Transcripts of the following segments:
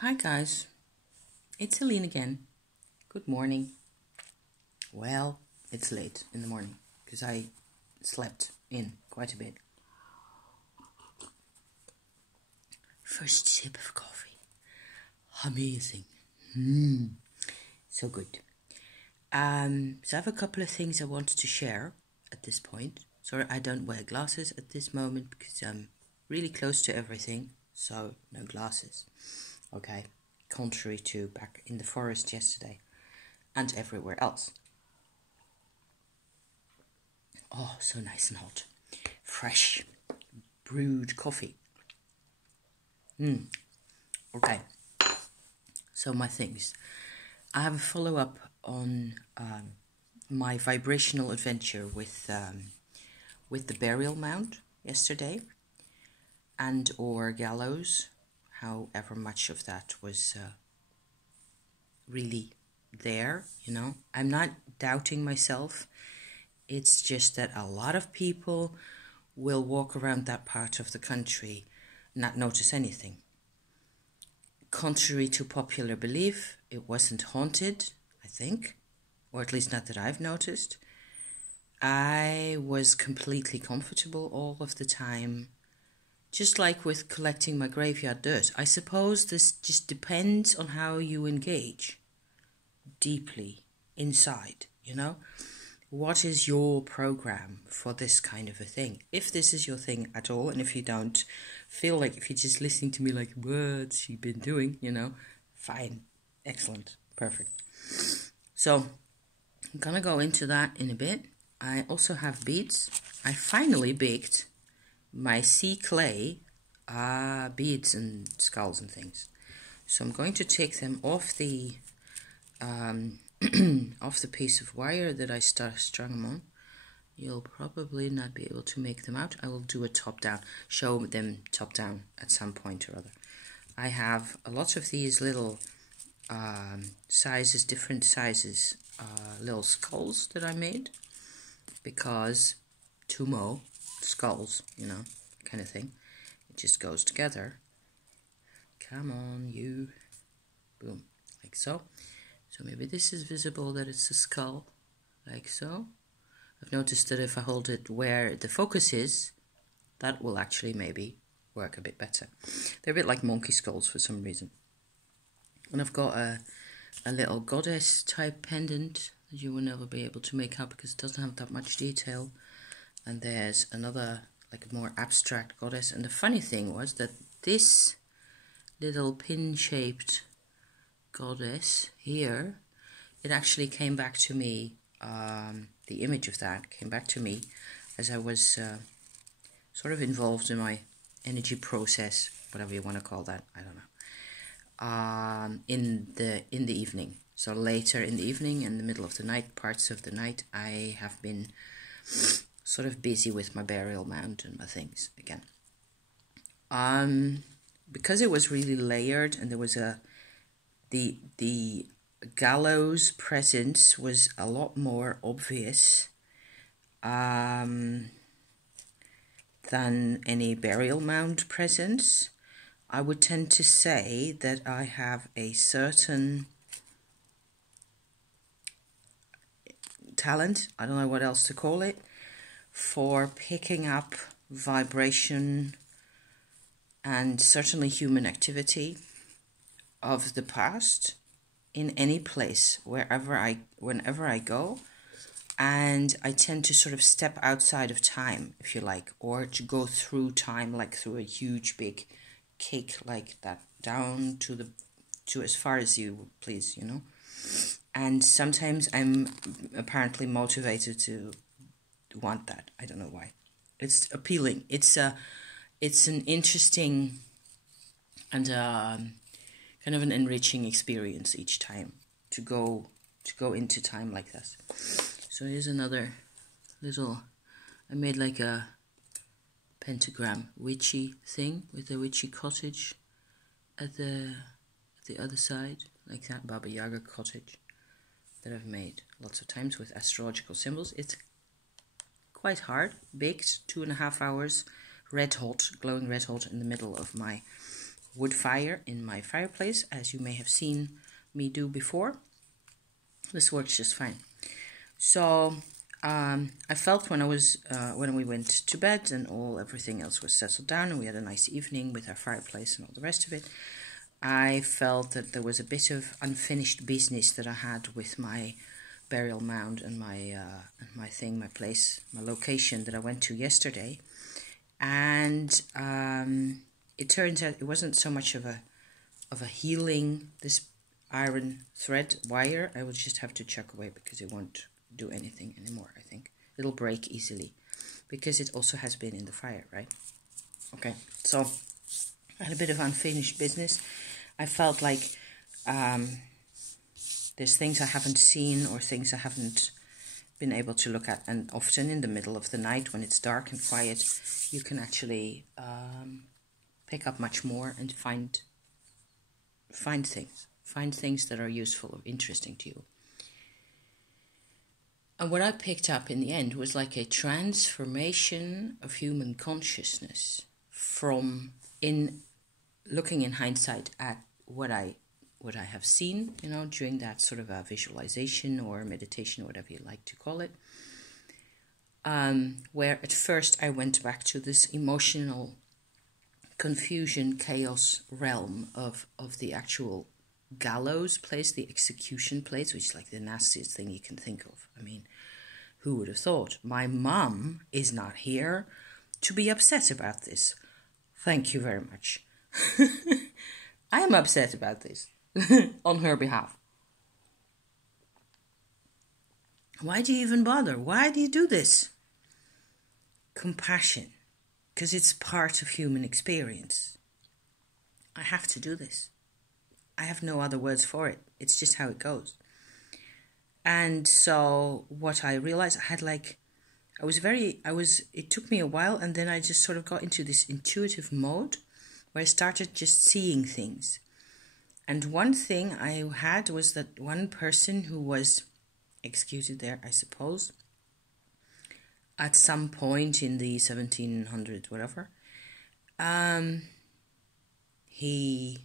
Hi guys, it's Celine again. Good morning. Well, it's late in the morning because I slept in quite a bit. First sip of coffee. Amazing. So good. So I have a couple of things I wanted to share at this point. Sorry, I don't wear glasses at this moment because I'm really close to everything, so no glasses. Okay, contrary to back in the forest yesterday and everywhere else. Oh, so nice and hot. Fresh brewed coffee. Okay, so my things. I have a follow-up on my vibrational adventure with the burial mound yesterday and or gallows, however much of that was really there, you know. I'm not doubting myself. It's just that a lot of people will walk around that part of the country and not notice anything. Contrary to popular belief, it wasn't haunted, I think, or at least not that I've noticed. I was completely comfortable all of the time, just like with collecting my graveyard dirt. I suppose this just depends on how you engage deeply inside, you know? What is your program for this kind of a thing? If this is your thing at all, and if you don't feel like, if you're just listening to me like, what's she been doing, you know, fine, excellent, perfect. So, I'm gonna go into that in a bit. I also have beads. I finally baked my sea clay beads and skulls and things. So I'm going to take them off the off the piece of wire that I strung them on. You'll probably not be able to make them out. I will do a top down, show them top down at some point or other. I have a lot of these little sizes, different sizes, little skulls that I made, because tumo, skulls, you know, kind of thing. It just goes together. Come on, you. Boom, like so. So maybe this is visible that it's a skull, like so. I've noticed that if I hold it where the focus is, that will actually maybe work a bit better. They're a bit like monkey skulls for some reason. And I've got a little goddess type pendant that you will never be able to make out because it doesn't have that much detail. And there's another, like a more abstract goddess. And the funny thing was that this little pin-shaped goddess here, it actually came back to me, the image of that came back to me as I was sort of involved in my energy process, whatever you want to call that, I don't know, in the evening. So later in the evening, in the middle of the night, parts of the night, I have been sort of busy with my burial mound and my things again. Because it was really layered and there was the gallows presence was a lot more obvious than any burial mound presence. I would tend to say that I have a certain talent, I don't know what else to call it, for picking up vibration and certainly human activity of the past in any place, whenever I go, and I tend to sort of step outside of time, if you like, or to go through time, like through a huge big cake like that, down to as far as you please, you know. And sometimes I'm apparently motivated to want that. I don't know why. It's appealing. It's an interesting and kind of an enriching experience each time to go into time like this. So here's another little, I made like a pentagram witchy thing with a witchy cottage at the other side, like that Baba Yaga cottage that I've made lots of times with astrological symbols. It's quite hard, baked 2.5 hours, red hot, glowing red hot in the middle of my wood fire in my fireplace, as you may have seen me do before. This works just fine. So I felt when we went to bed and everything else was settled down and we had a nice evening with our fireplace and all the rest of it, I felt that there was a bit of unfinished business that I had with my burial mound and my place, my location that I went to yesterday. And it turns out it wasn't so much of a healing, this iron thread wire. I will just have to chuck away because it won't do anything anymore, I think. It'll break easily because it also has been in the fire, right? Okay, so I had a bit of unfinished business. I felt like there's things I haven't seen or things I haven't been able to look at, and often in the middle of the night when it's dark and quiet, you can actually pick up much more and find things that are useful or interesting to you. And what I picked up in the end was like a transformation of human consciousness from looking in hindsight at what I have seen, during that sort of a visualization or meditation or whatever you like to call it, where at first I went back to this emotional confusion, chaos realm of the actual gallows place, the execution place, which is like the nastiest thing you can think of. I mean, who would have thought? My mum is not here to be upset about this. Thank you very much. I am upset about this on her behalf. Why do you even bother? Why do you do this? Compassion, because it's part of human experience. I have to do this. I have no other words for it. It's just how it goes. And so what I realized, it took me a while, and then I just sort of got into this intuitive mode where I started just seeing things. And one thing I had was that one person who was executed there, I suppose, at some point in the 1700s, whatever, he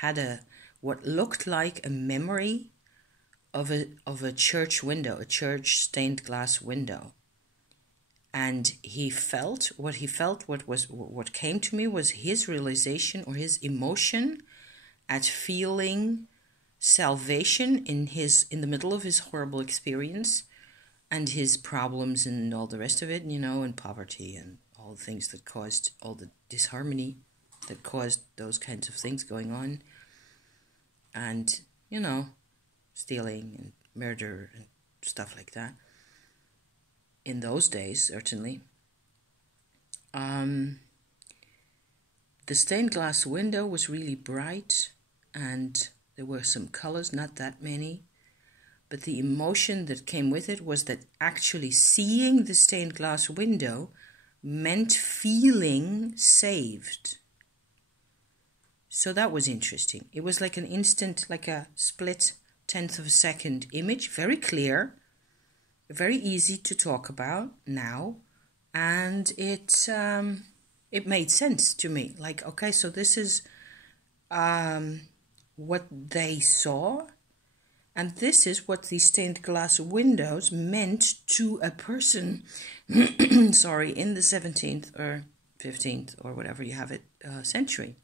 had what looked like a memory of a church window, a church stained glass window. And what came to me was his realization or his emotion at feeling salvation in the middle of his horrible experience and his problems and all the rest of it, and poverty and all the things that caused all the disharmony that caused those kinds of things going on. And, stealing and murder and stuff like that. In those days, certainly. The stained glass window was really bright and there were some colors, not that many. But the emotion that came with it was that actually seeing the stained glass window meant feeling saved. So that was interesting. It was like an instant, like a split tenth of a second image, very clear, very easy to talk about now, and it made sense to me. Like, okay, so this is what they saw, and this is what the stained glass windows meant to a person, sorry, in the 17th or 15th or whatever you have it century.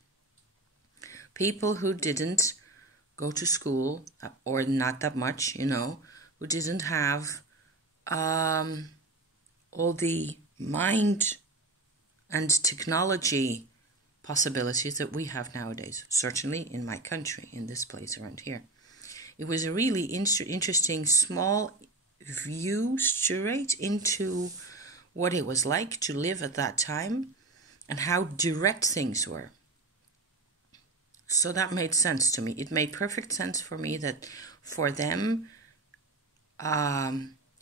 People who didn't go to school, or not that much, who didn't have all the mind and technology possibilities that we have nowadays, certainly in my country, in this place around here. It was a really interesting small view straight into what it was like to live at that time and how direct things were. So that made sense to me. It made perfect sense for me that for them,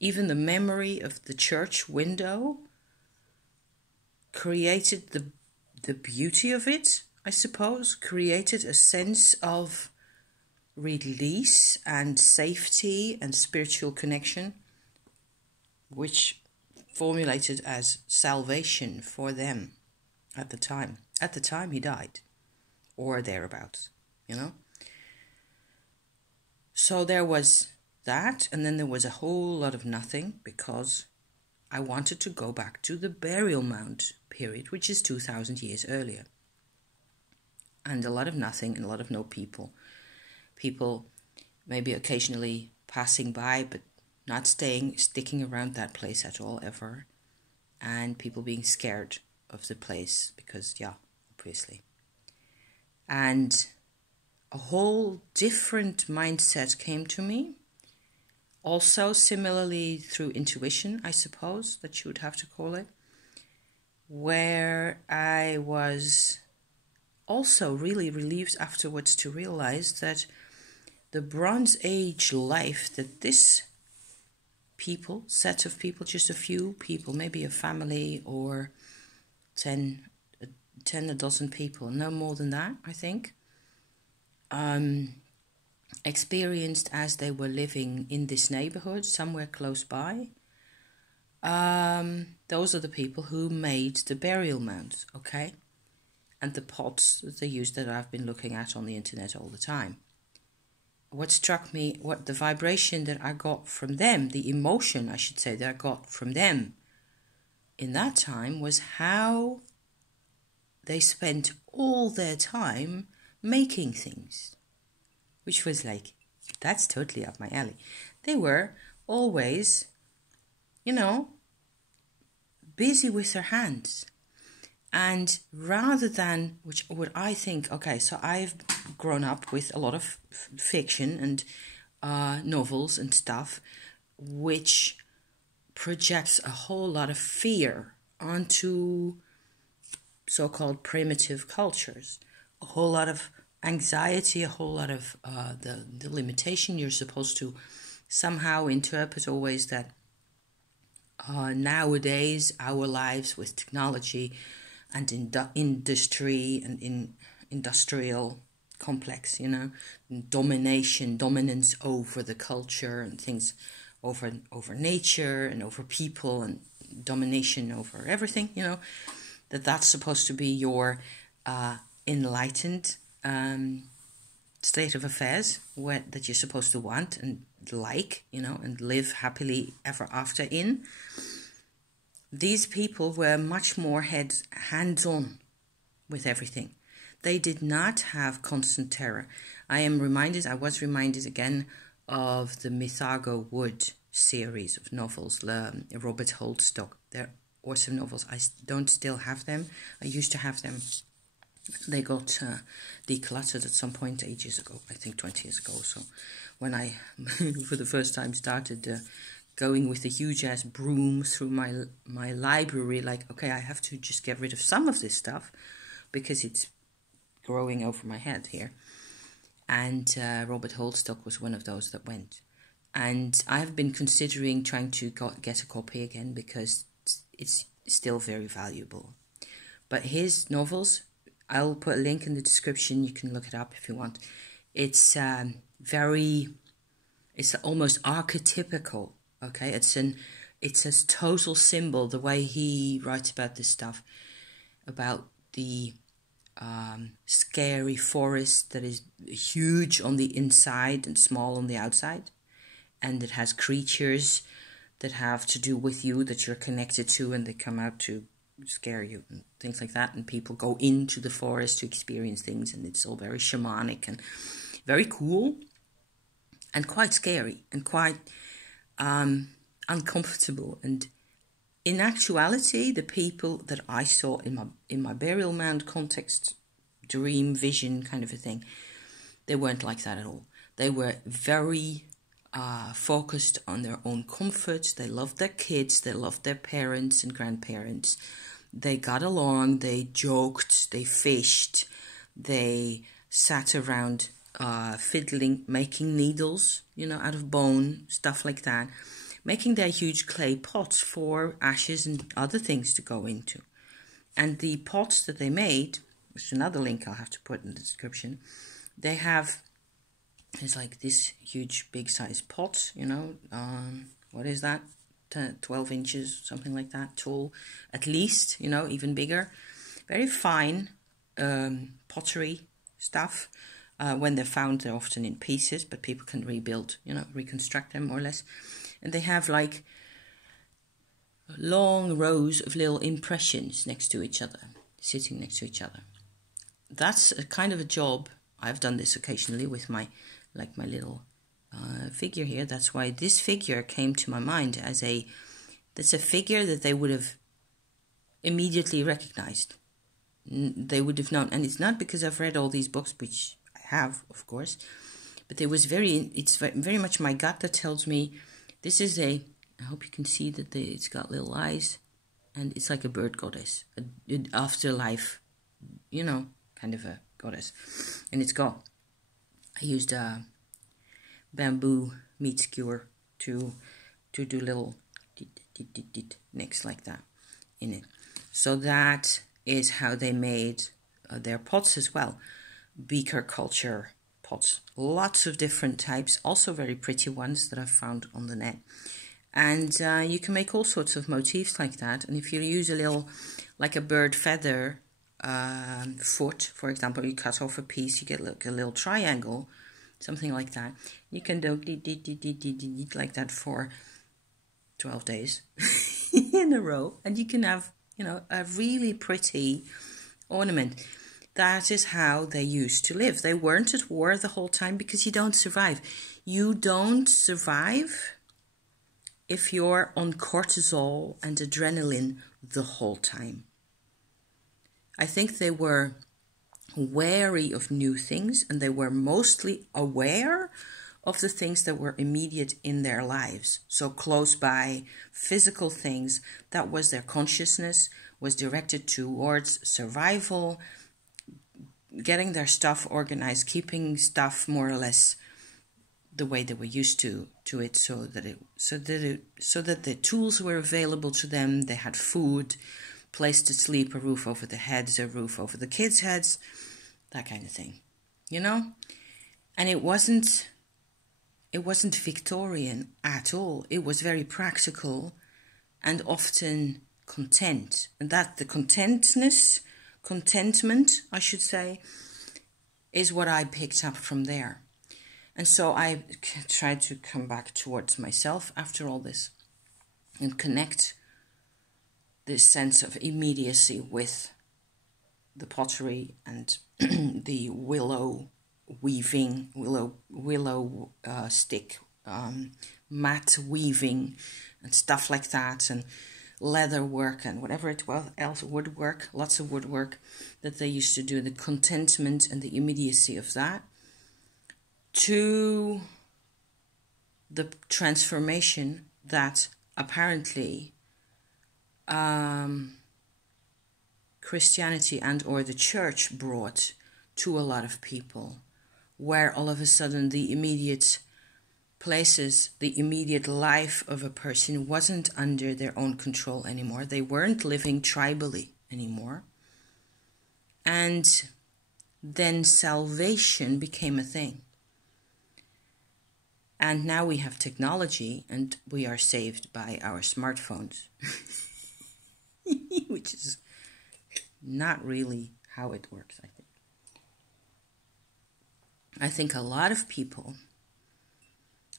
even the memory of the church window created the beauty of it, I suppose, created a sense of release and safety and spiritual connection, which formulated as salvation for them at the time. At the time he died, or thereabouts, you know. So there was that, and then there was a whole lot of nothing, because I wanted to go back to the burial mound period, which is 2,000 years earlier. And a lot of nothing and a lot of no people. People maybe occasionally passing by, but not sticking around that place at all, ever. And people being scared of the place because, yeah, obviously. And a whole different mindset came to me. Also, similarly through intuition, I suppose, that you would have to call it, where I was also really relieved afterwards to realize that the Bronze Age life that this set of people, just a few people, maybe a family or 10, a dozen people, no more than that, I think, experienced as they were living in this neighborhood somewhere close by. Those are the people who made the burial mounds, okay? And the pots that they used that I've been looking at on the internet all the time. What struck me, what the vibration that I got from them, the emotion, I should say, that I got from them in that time was how they spent all their time making things, which was like, that's totally up my alley. They were always, busy with their hands. And rather than, what I think, okay, so I've grown up with a lot of fiction and novels and stuff, which projects a whole lot of fear onto so-called primitive cultures, a whole lot of anxiety, a whole lot of the limitation. You're supposed to somehow interpret always that nowadays our lives with technology and industry and in industrial complex, dominance over the culture and things, over nature and over people and domination over everything, that's supposed to be your enlightened state of affairs that you're supposed to want and like, and live happily ever after in. These people were much more hands-on with everything. They did not have constant terror. I was reminded again of the Mythago Wood series of novels, Robert Holdstock. They're awesome novels. I don't still have them. I used to have them. They got decluttered at some point ages ago, I think 20 years ago. So when I, for the first time, started going with a huge-ass broom through my library, like, okay, I have to just get rid of some of this stuff because it's growing over my head here. And Robert Holdstock was one of those that went. And I've been considering trying to get a copy again because it's still very valuable. But his novels, I'll put a link in the description. You can look it up if you want. It's it's almost archetypical. Okay, it's a total symbol, the way he writes about this stuff, about the scary forest that is huge on the inside and small on the outside, and it has creatures that have to do with you, that you're connected to, and they come out to scare you and things like that, and people go into the forest to experience things, and it's all very shamanic and very cool and quite scary and quite uncomfortable. And in actuality, the people that I saw in my burial mound context, dream, vision kind of a thing, they weren't like that at all. They were very focused on their own comfort. They loved their kids. They loved their parents and grandparents. They got along. They joked. They fished. They sat around fiddling, making needles, out of bone, stuff like that, making their huge clay pots for ashes and other things to go into. And the pots that they made, which is another link I'll have to put in the description, it's like this huge big size pot, what is that? 12 inches, something like that, tall, at least, even bigger. Very fine pottery stuff. When they're found, they're often in pieces, but people can rebuild, reconstruct them more or less. And they have like long rows of little impressions next to each other, sitting next to each other. That's a kind of a job. I've done this occasionally with my little figure here. That's why this figure came to my mind as that's a figure that they would have immediately recognized. They would have known. And it's not because I've read all these books, which I have, of course, but it's very much my gut that tells me this is I hope you can see that it's got little eyes, and it's like a bird goddess, an afterlife, kind of a goddess. And I used a bamboo meat skewer to do little nicks like that in it. So that is how they made their pots as well. Beaker culture pots, lots of different types, also very pretty ones that I've found on the net. And you can make all sorts of motifs like that. And if you use a little, like a bird feather foot, for example, you cut off a piece, you get a little triangle, something like that. You can do like that for 12 days in a row, and you can have, a really pretty ornament. That is how they used to live. They weren't at war the whole time, because you don't survive. You don't survive if you're on cortisol and adrenaline the whole time. I think they were wary of new things, and they were mostly aware of the things that were immediate in their lives. So close by, physical things. That was their consciousness, was directed towards survival, getting their stuff organized, keeping stuff more or less the way they were used to it, so that the tools were available to them. They had food, place to sleep, a roof over their heads, a roof over the kids' heads, that kind of thing, And it wasn't Victorian at all. It was very practical and often content. And that the contentment, I should say, is what I picked up from there. And so I tried to come back towards myself after all this and connect this sense of immediacy with the pottery and the willow weaving, willow stick, mat weaving and stuff like that, and leather work and whatever it was else, woodwork, lots of woodwork that they used to do, the contentment and the immediacy of that, to the transformation that apparently Christianity and or the church brought to a lot of people, where all of a sudden the immediate places, the immediate life of a person wasn't under their own control anymore. They weren't living tribally anymore. And then salvation became a thing. And now we have technology, and we are saved by our smartphones. Which is not really how it works, I think. I think a lot of people,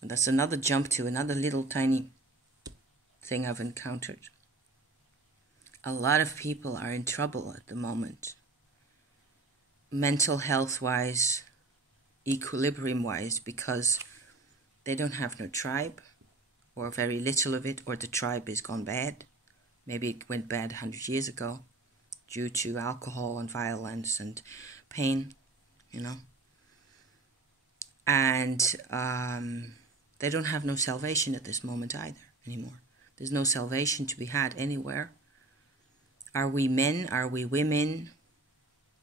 and that's another jump to another little tiny thing I've encountered. A lot of people are in trouble at the moment. Mental health-wise, equilibrium-wise, because they don't have no tribe, or very little of it, or the tribe is gone bad. Maybe it went bad 100 years ago due to alcohol and violence and pain, And they don't have no salvation at this moment either anymore. There's no salvation to be had anywhere. Are we men? Are we women?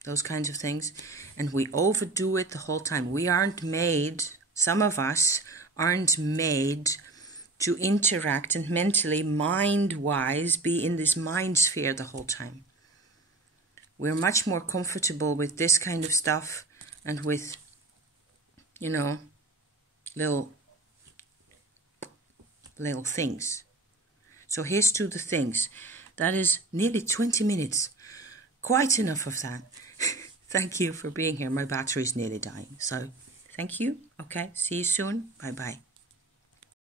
Those kinds of things. And we overdo it the whole time. We aren't made, some of us aren't made to interact and mentally, mind-wise, be in this mind sphere the whole time. We're much more comfortable with this kind of stuff and with, little things. So here's to the things. That is nearly 20 minutes. Quite enough of that. Thank you for being here. My battery's nearly dying. So thank you. Okay, see you soon. Bye-bye.